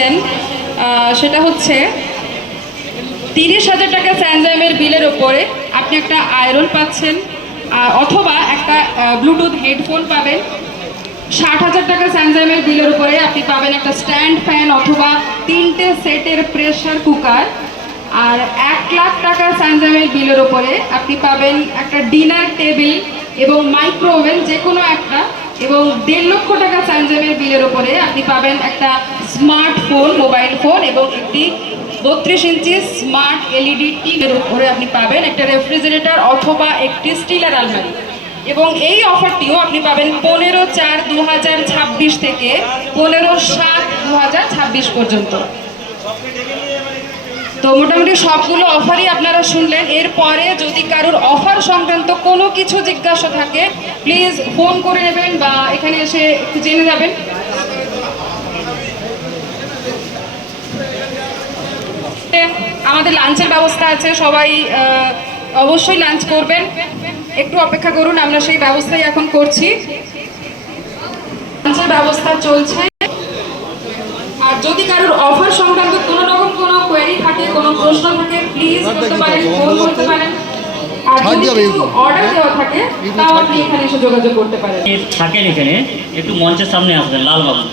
পাচ্ছেন সেটা হচ্ছে 30,000 টাকা স্যানজামের বিলের ওপরে আপনি একটা আয়রন পাচ্ছেন, অথবা একটা ব্লুটুথ হেডফোন পাবেন। 60,000 টাকা স্যানজামের বিলের উপরে আপনি পাবেন একটা স্ট্যান্ড ফ্যান অথবা 3টে সেটের প্রেসার কুকার। আর 1,00,000 টাকা স্যানজামের বিলের উপরে আপনি পাবেন একটা ডিনার টেবিল এবং মাইক্রোওভেন, যে কোনো একটা। এবং 1.5 লক্ষ টাকা স্যানজামের বিলের উপরে আপনি পাবেন একটা স্মার্টফোন, মোবাইল ফোন এবং একটি 32 ইঞ্চি স্মার্ট এলইডি টিভির উপরে আপনি পাবেন একটা রেফ্রিজারেটর অথবা একটি স্টিলের আলমারি। এবং এই অফারটিও আপনি পাবেন 15/4/2026 থেকে 15/7/2026 পর্যন্ত। তো মোটামুটি সবগুলো অফারই আপনারা শুনলেন। এরপরে যদি কারোর অফার সংক্রান্ত কোনো কিছু জিজ্ঞাসা থাকে প্লিজ ফোন করে নেবেন বা এখানে এসে একটু জেনে যাবেন। আমাদের লাঞ্চের ব্যবস্থা আছে, সবাই অবশ্যই লাঞ্চ করবেন। একটু অপেক্ষা করুন, আমরা সেই ব্যবস্থাই এখন করছি। লাঞ্চের ব্যবস্থা চলছে। আর যদি কারোর অফার সংক্রান্ত কোনো রকম কোনো কোয়েরি থাকে, কোনো প্রশ্ন থাকে প্লিজ করতে পারেন, ফোন করতে পারেন। আর যদি কিছু অর্ডার দেওয়া থাকে তাও আপনি এখানে এসে যোগাযোগ করতে পারেন। থাকেন এখানে একটু মঞ্চের সামনে আসবেন, লাল বাবু।